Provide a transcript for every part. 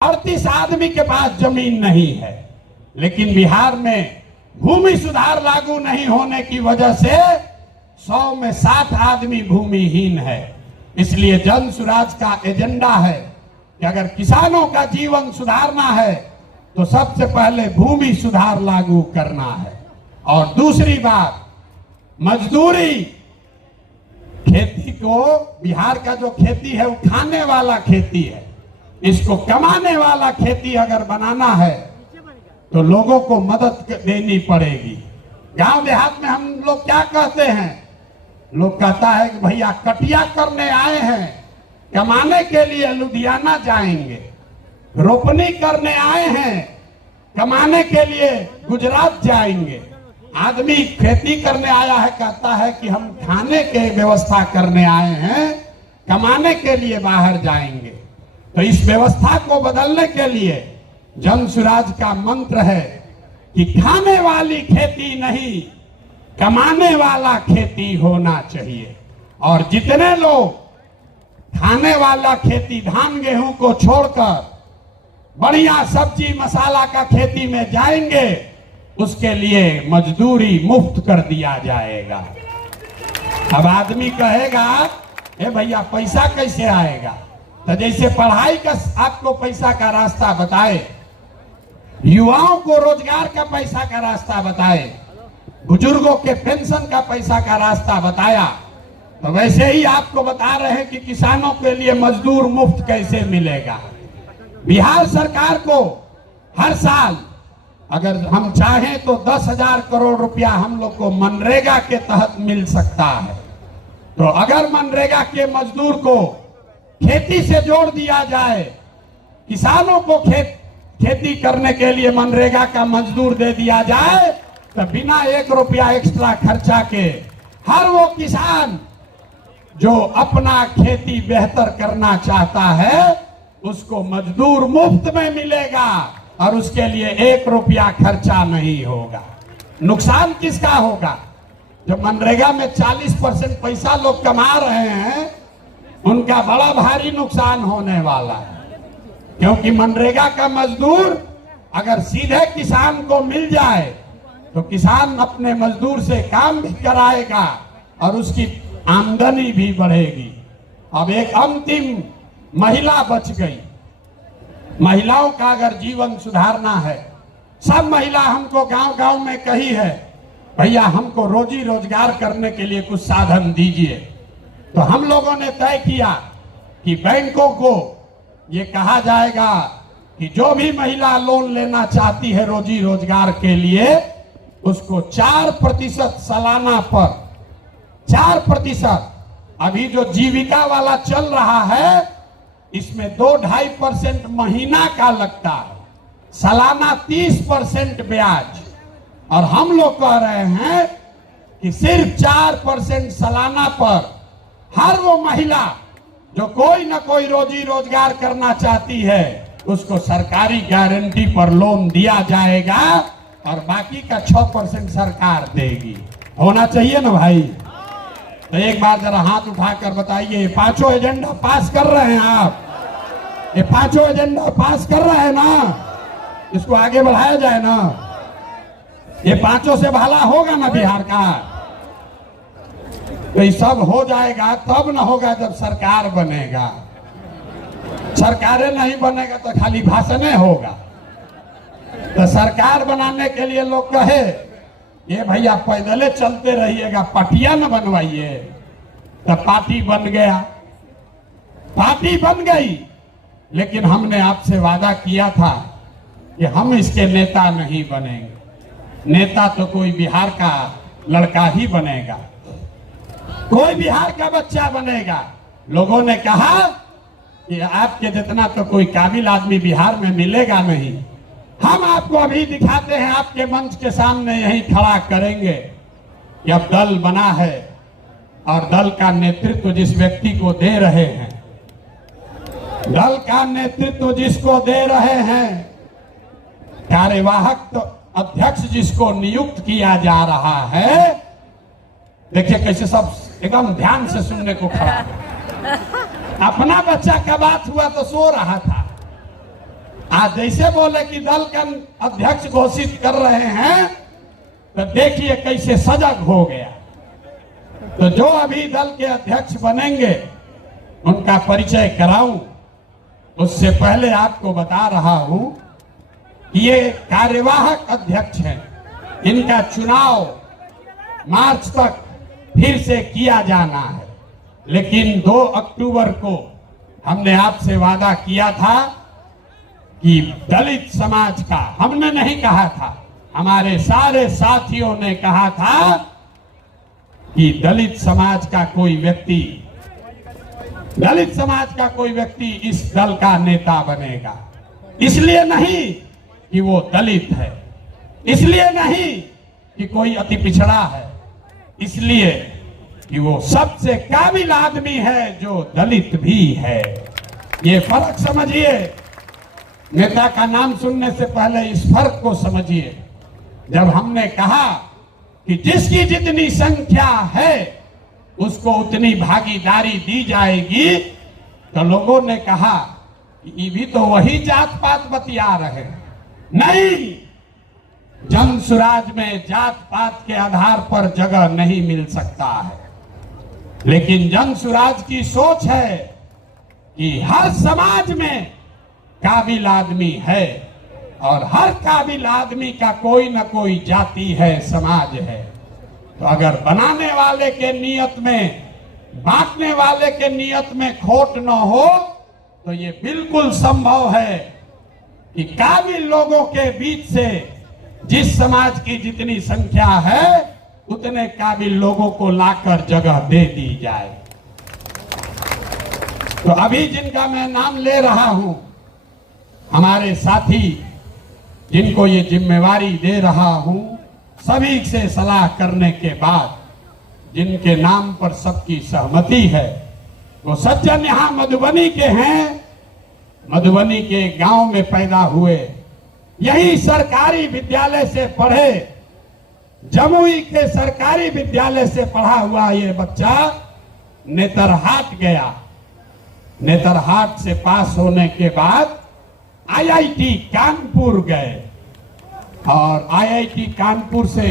38 आदमी के पास जमीन नहीं है, लेकिन बिहार में भूमि सुधार लागू नहीं होने की वजह से 100 में 7 आदमी भूमिहीन है। इसलिए जन सुराज का एजेंडा है कि अगर किसानों का जीवन सुधारना है तो सबसे पहले भूमि सुधार लागू करना है। और दूसरी बात, मजदूरी। खेती को, बिहार का जो खेती है वो खाने वाला खेती है, इसको कमाने वाला खेती अगर बनाना है तो लोगों को मदद देनी पड़ेगी। गांव देहात में हम लोग क्या कहते हैं, लोग कहता है कि भैया कटिया करने आए हैं, कमाने के लिए लुधियाना जाएंगे, रोपनी करने आए हैं, कमाने के लिए गुजरात जाएंगे। आदमी खेती करने आया है, कहता है कि हम खाने के व्यवस्था करने आए हैं, कमाने के लिए बाहर जाएंगे। तो इस व्यवस्था को बदलने के लिए जन सुराज का मंत्र है कि खाने वाली खेती नहीं, कमाने वाला खेती होना चाहिए। और जितने लोग खाने वाला खेती, धान गेहूं को छोड़कर बढ़िया सब्जी मसाला का खेती में जाएंगे, उसके लिए मजदूरी मुफ्त कर दिया जाएगा। अब आदमी कहेगा ए भैया पैसा कैसे आएगा, तो जैसे पढ़ाई का आपको पैसा का रास्ता बताए, युवाओं को रोजगार का पैसा का रास्ता बताए, बुजुर्गों के पेंशन का पैसा का रास्ता बताया, तो वैसे ही आपको बता रहे हैं कि किसानों के लिए मजदूर मुफ्त कैसे मिलेगा। बिहार सरकार को हर साल अगर हम चाहें तो 10,000 करोड़ रुपया हम लोग को मनरेगा के तहत मिल सकता है। तो अगर मनरेगा के मजदूर को खेती से जोड़ दिया जाए, किसानों को खेती करने के लिए मनरेगा का मजदूर दे दिया जाए, तो बिना 1 रुपया एक्स्ट्रा खर्चा के हर वो किसान जो अपना खेती बेहतर करना चाहता है उसको मजदूर मुफ्त में मिलेगा और उसके लिए 1 रुपया खर्चा नहीं होगा। नुकसान किसका होगा? जो मनरेगा में 40% पैसा लोग कमा रहे हैं, उनका बड़ा भारी नुकसान होने वाला है। क्योंकि मनरेगा का मजदूर अगर सीधे किसान को मिल जाए तो किसान अपने मजदूर से काम भी कराएगा और उसकी आमदनी भी बढ़ेगी। अब एक अंतिम महिला बच गई। महिलाओं का अगर जीवन सुधारना है, सब महिला हमको गांव-गांव में कही है भैया हमको रोजी रोजगार करने के लिए कुछ साधन दीजिए। तो हम लोगों ने तय किया कि बैंकों को ये कहा जाएगा कि जो भी महिला लोन लेना चाहती है रोजी रोजगार के लिए, उसको 4% सालाना पर 4%, अभी जो जीविका वाला चल रहा है इसमें 2-2.5% महीना का लगता है, सालाना 30% ब्याज। और हम लोग कह रहे हैं कि सिर्फ 4% सालाना पर हर वो महिला जो कोई ना कोई रोजी रोजगार करना चाहती है उसको सरकारी गारंटी पर लोन दिया जाएगा और बाकी का 6% सरकार देगी। होना चाहिए ना भाई? तो एक बार जरा हाथ उठाकर बताइए, 5 एजेंडा पास कर रहे हैं आप? ये 5 एजेंडा पास कर रहे हैं ना? इसको आगे बढ़ाया जाए ना? ये 5 से भला होगा ना बिहार का? तो ये सब हो जाएगा तब ना होगा जब सरकार बनेगा। सरकारें नहीं बनेगा तो खाली भाषण होगा। तो सरकार बनाने के लिए लोग कहे ये भैया पैदले चलते रहिएगा, पटिया न बनवाइए। तो पार्टी बन गया, पार्टी बन गई, लेकिन हमने आपसे वादा किया था कि हम इसके नेता नहीं बनेंगे। नेता तो कोई बिहार का लड़का ही बनेगा, कोई बिहार का बच्चा बनेगा। लोगों ने कहा कि आपके जितना तो कोई काबिल आदमी बिहार में मिलेगा नहीं। हम आपको अभी दिखाते हैं, आपके मंच के सामने यही खड़ा करेंगे कि अब दल बना है और दल का नेतृत्व जिस व्यक्ति को दे रहे हैं, दल का नेतृत्व जिसको दे रहे हैं, कार्यवाहक तो अध्यक्ष जिसको नियुक्त किया जा रहा है, देखिए कैसे सब एकदम ध्यान से सुनने को खड़ा है। अपना बच्चा का बात हुआ तो सो रहा था, आज जैसे बोले कि दल का अध्यक्ष घोषित कर रहे हैं, तो देखिए कैसे सजग हो गया। तो जो अभी दल के अध्यक्ष बनेंगे उनका परिचय कराऊं, उससे पहले आपको बता रहा हूं कि ये कार्यवाहक अध्यक्ष हैं। इनका चुनाव मार्च तक फिर से किया जाना है, लेकिन 2 अक्टूबर को हमने आपसे वादा किया था कि दलित समाज का, हमने नहीं कहा था, हमारे सारे साथियों ने कहा था कि दलित समाज का कोई व्यक्ति इस दल का नेता बनेगा। इसलिए नहीं कि वो दलित है, इसलिए नहीं कि कोई अति पिछड़ा है, इसलिए कि वो सबसे काबिल आदमी है जो दलित भी है। ये फर्क समझिए। नेता का नाम सुनने से पहले इस फर्क को समझिए। जब हमने कहा कि जिसकी जितनी संख्या है उसको उतनी भागीदारी दी जाएगी, तो लोगों ने कहा कि ये भी तो वही जात पात बतिया रहे। नहीं, जन सुराज में जात पात के आधार पर जगह नहीं मिल सकता है, लेकिन जन सुराज की सोच है कि हर समाज में काबिल आदमी है और हर काबिल आदमी का कोई न कोई जाति है, समाज है। तो अगर बनाने वाले के नियत में, बांटने वाले के नियत में खोट न हो, तो ये बिल्कुल संभव है कि काबिल लोगों के बीच से जिस समाज की जितनी संख्या है उतने काबिल लोगों को लाकर जगह दे दी जाए। तो अभी जिनका मैं नाम ले रहा हूं, हमारे साथी जिनको ये जिम्मेवारी दे रहा हूं, सभी से सलाह करने के बाद जिनके नाम पर सबकी सहमति है, वो सज्जन यहां मधुबनी के हैं। मधुबनी के गांव में पैदा हुए, यही सरकारी विद्यालय से पढ़े, जमुई के सरकारी विद्यालय से पढ़ा हुआ ये बच्चा नेतरहाट गया। नेतरहाट से पास होने के बाद आईआईटी कानपुर गए और आईआईटी कानपुर से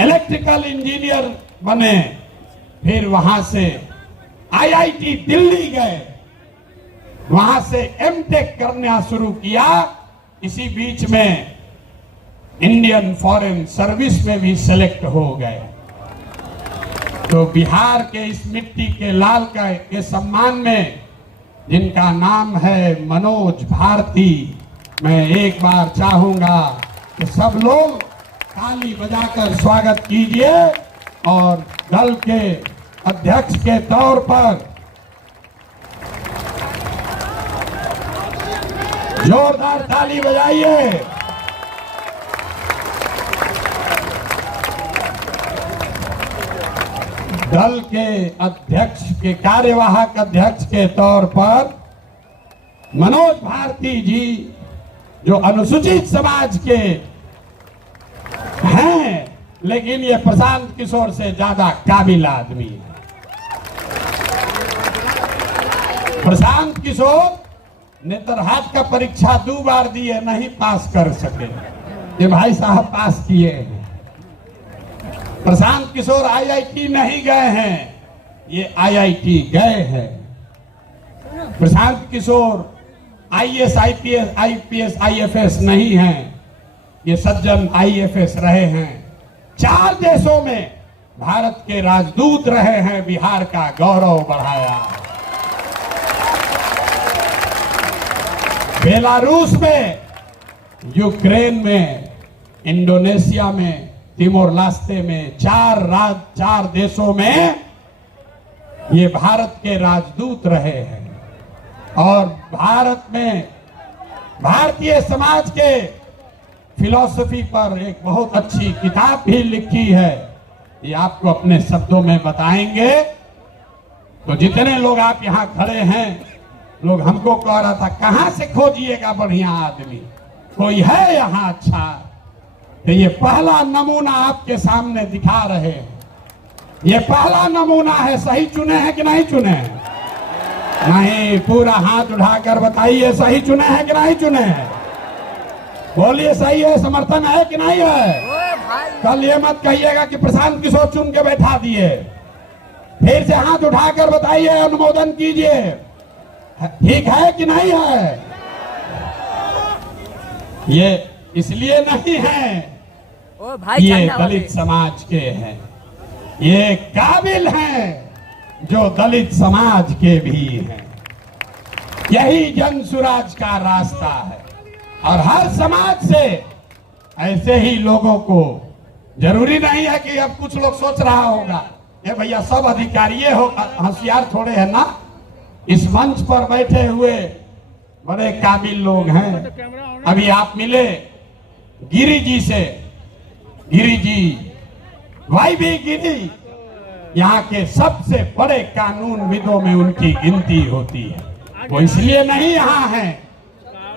इलेक्ट्रिकल इंजीनियर बने। फिर वहां से आईआईटी दिल्ली गए, वहां से एमटेक करना शुरू किया। इसी बीच में इंडियन फॉरेन सर्विस में भी सेलेक्ट हो गए। तो बिहार के इस मिट्टी के लाल के सम्मान में जिनका नाम है मनोज भारती, मैं एक बार चाहूंगा कि सब लोग ताली बजाकर स्वागत कीजिए और दल के अध्यक्ष के तौर पर जोरदार ताली बजाइए। दल के अध्यक्ष के कार्यवाहक अध्यक्ष के तौर पर मनोज भारती जी, जो अनुसूचित समाज के हैं, लेकिन ये प्रशांत किशोर से ज्यादा काबिल आदमी है। प्रशांत किशोर नेतरहाट का परीक्षा 2 बार दिए, नहीं पास कर सके। ये भाई साहब पास किए हैं। प्रशांत किशोर आईआईटी नहीं गए हैं, ये आईआईटी गए हैं। Prashant Kishor IAS, IPS, IFS नहीं हैं, ये सज्जन आईएफएस रहे हैं। 4 देशों में भारत के राजदूत रहे हैं, बिहार का गौरव बढ़ाया। बेलारूस में, यूक्रेन में, इंडोनेशिया में, तिमोर लास्ते में, 4 देशों में ये भारत के राजदूत रहे हैं। और भारत में भारतीय समाज के फिलॉसफी पर एक बहुत अच्छी किताब भी लिखी है, ये आपको अपने शब्दों में बताएंगे। तो जितने लोग आप यहाँ खड़े हैं, लोग हमको कह रहा था कहां से खोजिएगा बढ़िया आदमी, कोई है यहाँ अच्छा? तो ये पहला नमूना आपके सामने दिखा रहे हैं। ये पहला नमूना है, सही चुने हैं कि नहीं चुने हैं? नहीं, पूरा हाथ उठाकर बताइए सही चुने हैं कि नहीं चुने हैं? बोलिए सही है, समर्थन है कि नहीं है? कल ये मत कहिएगा कि प्रशांत किशोर चुन के बैठा दिए। फिर से हाथ उठाकर बताइए, अनुमोदन कीजिए, ठीक है कि नहीं है? ये इसलिए नहीं है ये दलित समाज के हैं, ये काबिल हैं जो दलित समाज के भी हैं। यही जन सुराज का रास्ता है और हर समाज से ऐसे ही लोगों को, जरूरी नहीं है कि अब कुछ लोग सोच रहा होगा ये भैया सब अधिकारी हो, होशियार थोड़े है ना। इस मंच पर बैठे हुए बड़े काबिल लोग हैं। अभी आप मिले गिरी जी से, गिरी जी, वाई भी गिरी यहाँ के सबसे बड़े कानून विदों में उनकी गिनती होती है। वो इसलिए नहीं यहाँ हैं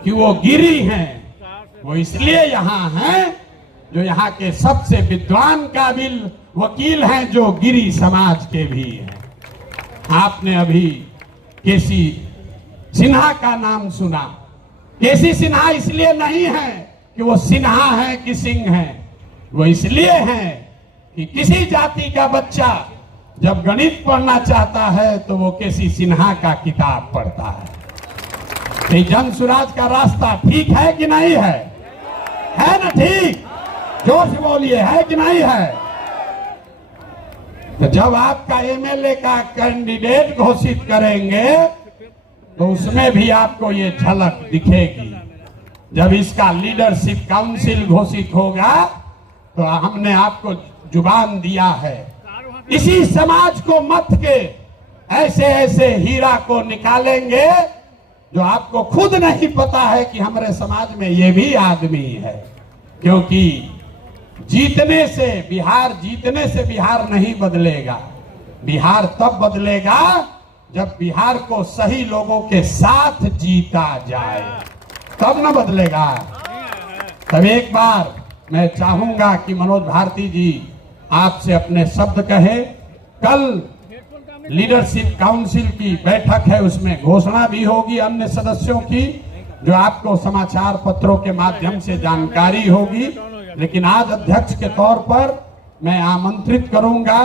कि वो गिरी हैं, वो इसलिए यहाँ हैं जो यहाँ के सबसे विद्वान काबिल वकील हैं, जो गिरी समाज के भी हैं। आपने अभी केसी सिन्हा का नाम सुना। केसी सिन्हा इसलिए नहीं है कि वो सिन्हा है कि सिंह है, वो इसलिए है कि किसी जाति का बच्चा जब गणित पढ़ना चाहता है तो वो केसी सिन्हा का किताब पढ़ता है। तो जन सुराज का रास्ता ठीक है कि नहीं है? है ना ठीक? जोर से बोलिए, है कि नहीं है? तो जब आपका एमएलए का कैंडिडेट घोषित करेंगे तो उसमें भी आपको ये झलक दिखेगी। जब इसका लीडरशिप काउंसिल घोषित होगा तो हमने आपको जुबान दिया है, इसी समाज को मत के ऐसे ऐसे हीरा को निकालेंगे जो आपको खुद नहीं पता है कि हमारे समाज में ये भी आदमी है। क्योंकि जीतने से बिहार नहीं बदलेगा। बिहार तब बदलेगा जब बिहार को सही लोगों के साथ जीता जाए, तब न बदलेगा। तब एक बार मैं चाहूंगा कि मनोज भारती जी आपसे अपने शब्द कहे। कल लीडरशिप काउंसिल की बैठक है, उसमें घोषणा भी होगी अन्य सदस्यों की, जो आपको समाचार पत्रों के माध्यम से जानकारी होगी। लेकिन आज अध्यक्ष के तौर पर मैं आमंत्रित करूंगा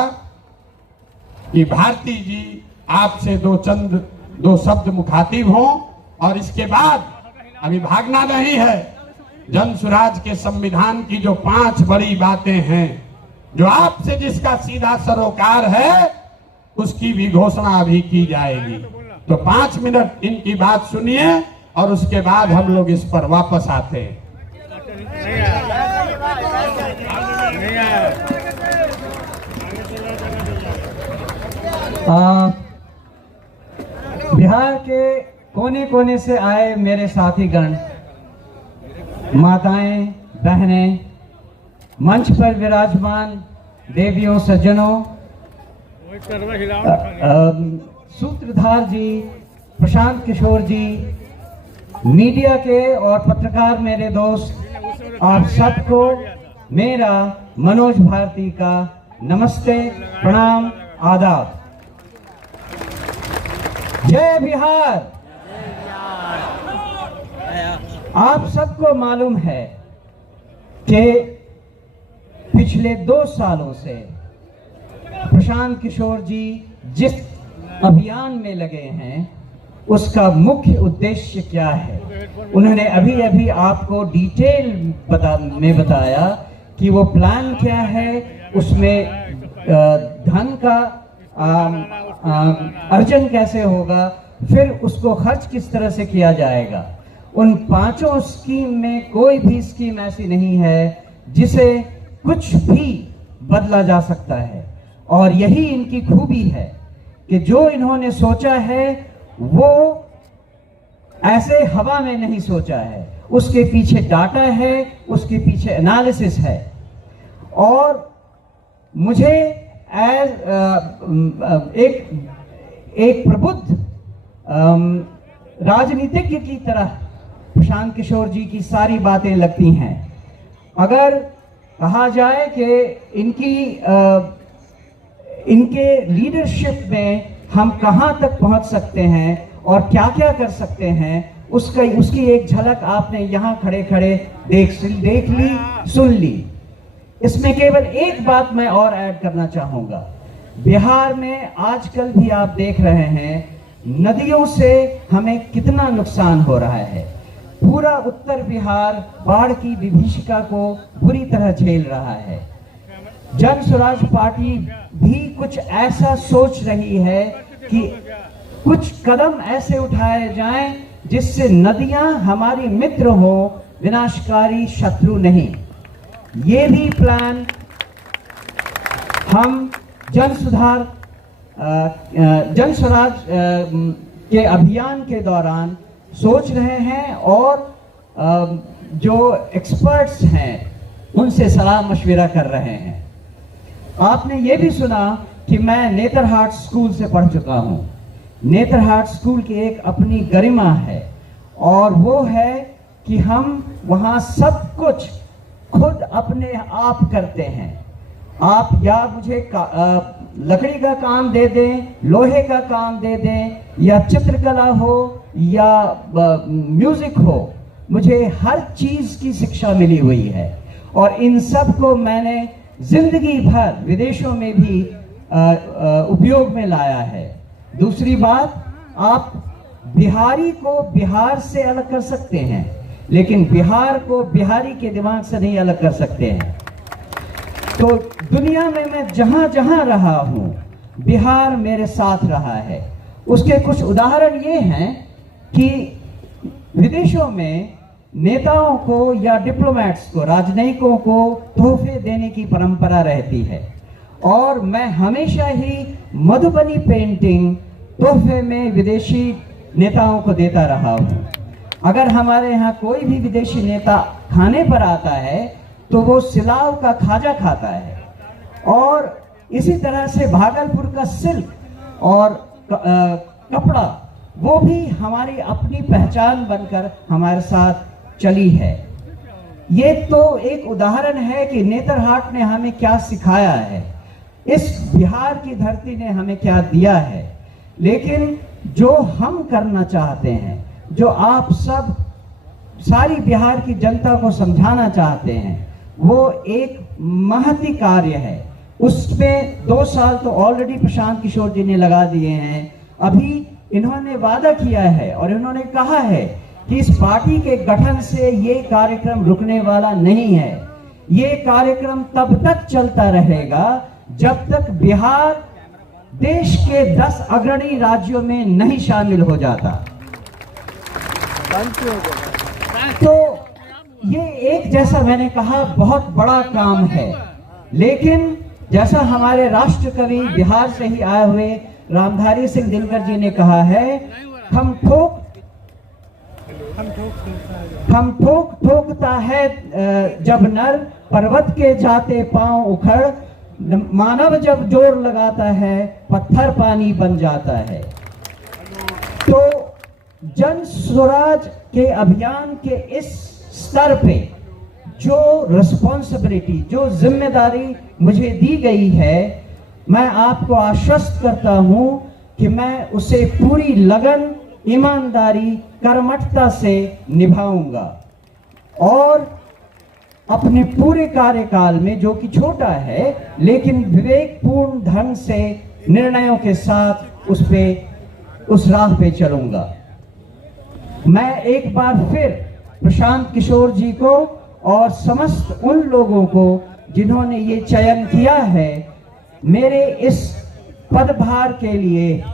कि भारती जी आपसे दो शब्द मुखातिब हों और इसके बाद अभी भागना नहीं है। जन सुराज के संविधान की जो 5 बड़ी बातें हैं, जो आपसे जिसका सीधा सरोकार है, उसकी भी घोषणा अभी की जाएगी। तो 5 मिनट इनकी बात सुनिए और उसके बाद हम लोग इस पर वापस आते हैं। बिहार के कोने कोने से आए मेरे साथीगण, माताएं, बहनें, मंच पर विराजमान देवियों, सज्जनों, सूत्रधार जी, प्रशांत किशोर जी, मीडिया के और पत्रकार मेरे दोस्त, आप सबको मेरा मनोज भारती का नमस्ते, प्रणाम, आदाब। जय बिहार। आप सबको मालूम है कि पिछले 2 सालों से प्रशांत किशोर जी जिस अभियान में लगे हैं, उसका मुख्य उद्देश्य क्या है। उन्होंने अभी अभी आपको डिटेल में बताया कि वो प्लान क्या है, उसमें धन का अर्जन कैसे होगा, फिर उसको खर्च किस तरह से किया जाएगा। उन 5 स्कीम में कोई भी स्कीम ऐसी नहीं है जिसे कुछ भी बदला जा सकता है। और यही इनकी खूबी है कि जो इन्होंने सोचा है वो ऐसे हवा में नहीं सोचा है, उसके पीछे डाटा है, उसके पीछे एनालिसिस है। और मुझे एक प्रबुद्ध राजनीतिज्ञ की तरह प्रशांत किशोर जी की सारी बातें लगती हैं। अगर कहा जाए कि इनके लीडरशिप में हम कहां तक पहुंच सकते हैं और क्या क्या कर सकते हैं उसकी एक झलक आपने यहाँ खड़े खड़े देख ली, सुन ली। इसमें केवल एक बात मैं और ऐड करना चाहूंगा। बिहार में आजकल भी आप देख रहे हैं नदियों से हमें कितना नुकसान हो रहा है। पूरा उत्तर बिहार बाढ़ की विभीषिका को बुरी तरह झेल रहा है। जन स्वराज पार्टी भी कुछ ऐसा सोच रही है कि कुछ कदम ऐसे उठाए जाएं जिससे नदियां हमारी मित्र हो, विनाशकारी शत्रु नहीं। ये भी प्लान हम जन स्वराज के अभियान के दौरान सोच रहे हैं और जो एक्सपर्ट्स हैं उनसे सलाह मशविरा कर रहे हैं। आपने ये भी सुना कि मैं नेतरहाट स्कूल से पढ़ चुका हूँ। नेतरहाट स्कूल की एक अपनी गरिमा है और वो है कि हम वहाँ सब कुछ खुद अपने आप करते हैं। आप या मुझे लकड़ी का काम दे दें, लोहे का काम दे दें, या चित्रकला हो या म्यूजिक हो, मुझे हर चीज की शिक्षा मिली हुई है और इन सब को मैंने जिंदगी भर विदेशों में भी उपयोग में लाया है। दूसरी बात, आप बिहारी को बिहार से अलग कर सकते हैं, लेकिन बिहार को बिहारी के दिमाग से नहीं अलग कर सकते हैं। तो दुनिया में मैं जहां जहां रहा हूं, बिहार मेरे साथ रहा है। उसके कुछ उदाहरण ये हैं कि विदेशों में नेताओं को या डिप्लोमेट्स को, राजनयिकों को तोहफे देने की परंपरा रहती है और मैं हमेशा ही मधुबनी पेंटिंग तोहफे में विदेशी नेताओं को देता रहा हूं। अगर हमारे यहाँ कोई भी विदेशी नेता खाने पर आता है तो वो सिलाव का खाजा खाता है। और इसी तरह से भागलपुर का सिल्क और कपड़ा, वो भी हमारी अपनी पहचान बनकर हमारे साथ चली है। ये तो एक उदाहरण है कि नेतरहाट ने हमें क्या सिखाया है, इस बिहार की धरती ने हमें क्या दिया है। लेकिन जो हम करना चाहते हैं, जो आप सब सारी बिहार की जनता को समझाना चाहते हैं, वो एक महती कार्य है। उसमें 2 साल तो ऑलरेडी प्रशांत किशोर जी ने लगा दिए हैं। अभी इन्होंने वादा किया है और इन्होंने कहा है कि इस पार्टी के गठन से ये कार्यक्रम रुकने वाला नहीं है। ये कार्यक्रम तब तक चलता रहेगा जब तक बिहार देश के 10 अग्रणी राज्यों में नहीं शामिल हो जाता। तो ये एक, जैसा मैंने कहा, बहुत बड़ा काम है। लेकिन जैसा हमारे राष्ट्र कवि बिहार से ही आए हुए रामधारी सिंह दिनकर जी ने कहा है, हम ठोक ठोकता है जब नर, पर्वत के जाते पांव उखड़, मानव जब जोर लगाता है पत्थर पानी बन जाता है। तो जन स्वराज के अभियान के इस स्तर पे जो रिस्पॉन्सिबिलिटी, जो जिम्मेदारी मुझे दी गई है, मैं आपको आश्वस्त करता हूं कि मैं उसे पूरी लगन, ईमानदारी, कर्मठता से निभाऊंगा और अपने पूरे कार्यकाल में, जो कि छोटा है लेकिन विवेकपूर्ण ढंग से निर्णयों के साथ उस राह पे चलूंगा। मैं एक बार फिर प्रशांत किशोर जी को और समस्त उन लोगों को जिन्होंने ये चयन किया है, मेरे इस पदभार के लिए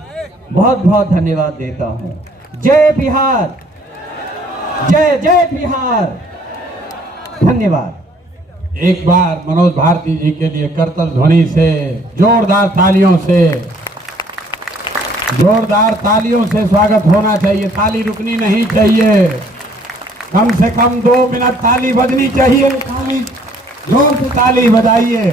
बहुत बहुत धन्यवाद देता हूं। जय बिहार, जय जय बिहार। धन्यवाद। एक बार मनोज भारती जी के लिए करतल ध्वनि से, जोरदार तालियों से स्वागत होना चाहिए। ताली रुकनी नहीं चाहिए, कम से कम 2 मिनट ताली बजनी चाहिए। ताली, जोर से ताली बजाइए।